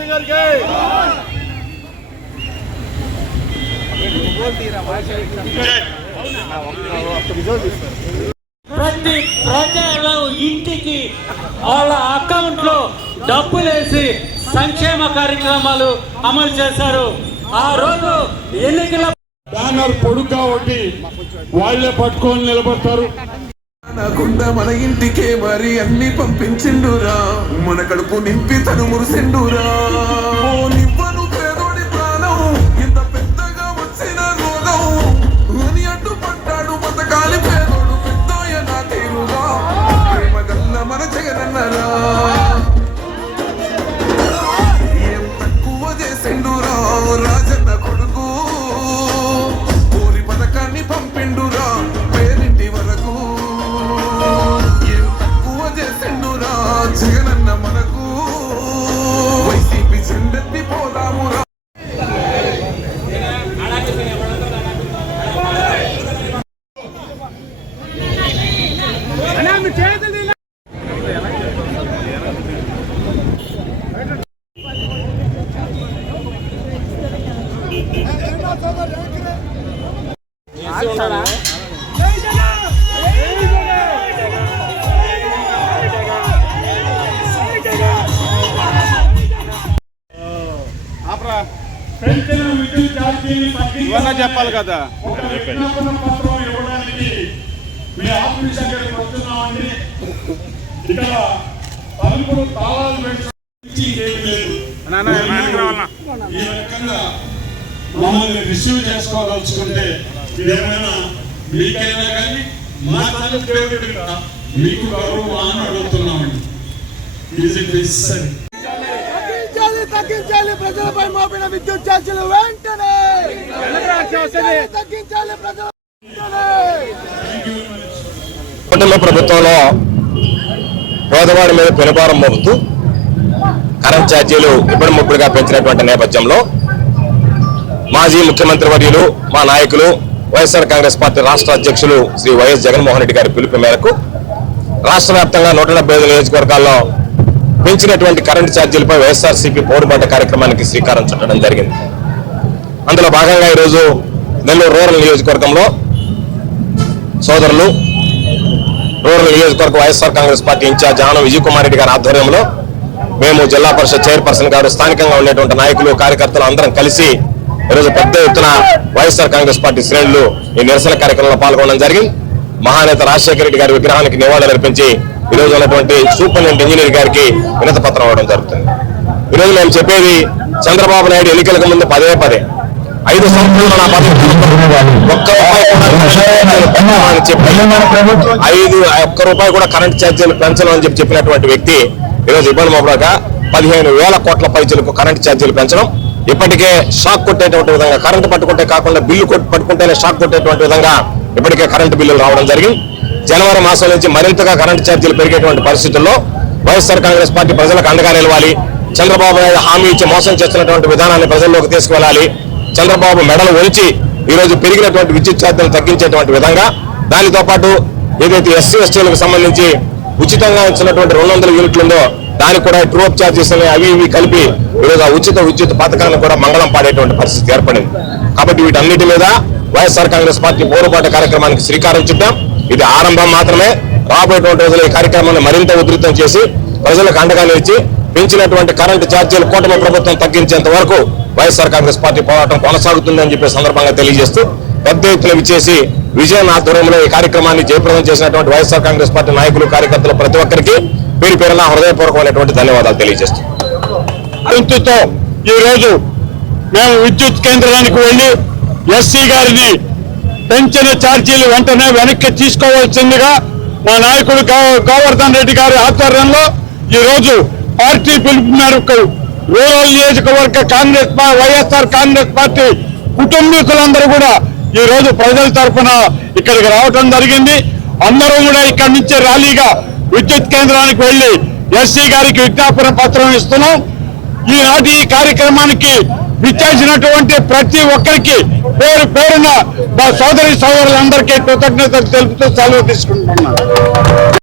సింగ్ గారికి ప్రతి ప్రజలు ఇంటికి వాళ్ళ అకౌంట్లో డబ్బులేసి సంక్షేమ కార్యక్రమాలు అమలు చేశారు. ఆ రోజు ఎన్నికల బ్యానర్ పొడుగ్గా ఒకటి వాళ్ళే పట్టుకొని నిలబడతారు. నాకుండా మన ఇంటికే మరి అన్ని పంపించిండురా. మన కడుపు నింపి తను మురిసిండురా. ఇవన్నా చెప్పాలి కదా ఒక విజ్ఞాపన పత్రం ఇవ్వడానికి మీ ఆఫీస్ దగ్గరికి వస్తున్నామండి ఇక్కడ తలుపులు తాళాలు పెట్టి లేదు. ఈ రకంగా మమ్మల్ని రిసీవ్ చేసుకోదలుచుకుంటే ఏమైనా మీకైనా కానీ మా దేవుడి మీద మీకు గౌరవం అని అడుగుతున్నామండి. ఇది సరే తగ్గించాలి తగ్గించాలి ప్రజలపై మోపిన విద్యుత్ ఛార్జీలు వెంటనే! తగ్గించాలి ప్రజల వెంటనే ప్రభుత్వంలో పేదవాడి మీద పెనుభారం మోపుతూ కరెంట్ ఛార్జీలు ఇప్పటి ముప్పుడుగా పెంచినటువంటి నేపథ్యంలో మాజీ ముఖ్యమంత్రి వర్యులు మా నాయకులు వైఎస్ఆర్ కాంగ్రెస్ పార్టీ రాష్ట్ర అధ్యక్షులు శ్రీ వైఎస్ జగన్మోహన్ రెడ్డి గారి పిలుపు మేరకు రాష్ట్ర వ్యాప్తంగా నూట డెబ్బై ఐదు నియోజకవర్గాల్లో పెంచినటువంటి కరెంటు ఛార్జీలపై వైఎస్ఆర్సీపీ పోరుబాట కార్యక్రమానికి శ్రీకారం చుట్టడం జరిగింది. అందులో భాగంగా ఈరోజు నెల్లూరు రూరల్ నియోజకవర్గంలో సోదరులు రూరల్ నియోజకవర్గ YSR Congress party in-charge Anam Vijay Kumar Reddy గారి ఆధ్వర్యంలో మేము జిల్లా పరిషత్ చైర్పర్సన్ గారు స్థానికంగా ఉండేటువంటి నాయకులు కార్యకర్తలు అందరం కలిసి ఈరోజు పెద్ద ఎత్తున వైఎస్ఆర్ కాంగ్రెస్ పార్టీ శ్రేణులు ఈ నిరసన కార్యక్రమంలో పాల్గొనడం జరిగింది. మహానేత రాజశేఖర రెడ్డి గారి విగ్రహానికి నివాళులు అర్పించి ఈ రోజు ఉన్నటువంటి సూపరింటెండెంట్ ఇంజనీర్ గారికి వినత పత్రం ఇవ్వడం జరుగుతుంది. ఈ రోజు మేము చెప్పేది చంద్రబాబు నాయుడు ఎన్నికలకు ముందు పదే పదే. ఐదు సంవత్సరాలు నా పదవి ఒక్క రూపాయి కూడా పెంచమని చెప్పి ఐదు ఒక్క రూపాయి కూడా కరెంట్ ఛార్జీలు పెంచను అని చెప్పి చెప్పినటువంటి వ్యక్తి ఈరోజు ఇబ్బంది మొబరాక పదిహేను వేల కోట్ల పైచలకు కరెంట్ ఛార్జీలు పెంచడం. ఇప్పటికే షాక్ కొట్టేటువంటి విధంగా కరెంట్ పట్టుకుంటే కాకుండా బిల్లు పట్టుకుంటేనే షాక్ కొట్టేటువంటి విధంగా ఇప్పటికే కరెంటు బిల్లులు రావడం జరిగింది. జనవరి మాసం నుంచి మరింతగా కరెంటు ఛార్జీలు పెరిగేటువంటి పరిస్థితుల్లో వైఎస్ఆర్ కాంగ్రెస్ పార్టీ ప్రజలకు అండగా నిలవాలి. చంద్రబాబు నాయుడు హామీ ఇచ్చి మోసం చేస్తున్నటువంటి విధానాన్ని ప్రజల్లోకి తీసుకువెళ్ళాలి. చంద్రబాబు మెడలు ఉంచి ఈరోజు పెరిగినటువంటి విద్యుత్ ఛార్జీలు తగ్గించేటువంటి విధంగా దానితో పాటు ఏదైతే ఎస్సీ ఎస్టీలకు సంబంధించి ఉచితంగా ఇచ్చినటువంటి రెండు వందల యూనిట్లు ఉందో దానికి కూడా ట్రూప్ ఛార్జెస్ అవి ఇవి కలిపి ఈరోజు ఆ ఉచిత విద్యుత్ పథకాన్ని కూడా మంగళం పాడేటువంటి పరిస్థితి ఏర్పడింది. కాబట్టి వీటన్నిటి మీద వైఎస్ఆర్ కాంగ్రెస్ పార్టీ పోరుబాట కార్యక్రమానికి శ్రీకారం చుట్టాం. ఇది ఆరంభం మాత్రమే. రాబోయేటువంటి రోజులు ఈ కార్యక్రమాన్ని మరింత ఉధృతం చేసి ప్రజలకు అండగా నిలిచి పెంచినటువంటి కరెంటు ఛార్జీలు కూటమి ప్రభుత్వం తగ్గించేంత వరకు వైఎస్ఆర్ కాంగ్రెస్ పార్టీ పోరాటం కొనసాగుతుందని చెప్పే సందర్భంగా తెలియజేస్తూ పెద్ద ఎత్తున విచ్చేసి విజయన్ ఆధ్వర్యంలో ఈ కార్యక్రమాన్ని జయప్రదం చేసినటువంటి వైఎస్ఆర్ కాంగ్రెస్ పార్టీ నాయకులు కార్యకర్తలు ప్రతి ఒక్కరికి పేరు పేరున హృదయపూర్వకమైనటువంటి ధన్యవాదాలు తెలియజేస్తూ. గొంతుతో ఈ రోజు మేము విద్యుత్ కేంద్రానికి వెళ్ళి ఎస్సీ గారిని పెంచిన ఛార్జీలు వెంటనే వెనక్కి తీసుకోవాల్సిందిగా మా నాయకుడు గోవర్ధన్ రెడ్డి గారి ఆధ్వర్యంలో ఈ రోజు పార్టీ పిలుపు మేరకు రూరల్ నియోజకవర్గ కాంగ్రెస్ వైఎస్ఆర్ కాంగ్రెస్ పార్టీ కుటుంబీకులందరూ కూడా ఈ రోజు ప్రజల తరఫున ఇక్కడికి రావటం జరిగింది. అందరూ కూడా ఇక్కడి నుంచే ర్యాలీగా విద్యుత్ కేంద్రానికి వెళ్ళి ఎస్సీ గారికి విజ్ఞాపన పత్రం ఇస్తున్నాం. ఈనాటి ఈ కార్యక్రమానికి విచ్చేసినటువంటి ప్రతి ఒక్కరికి పేరు పేరున మా సోదరి సోదరులందరికీ కృతజ్ఞతలు తెలుపుతూ సెలవు తీసుకుంటున్నాను.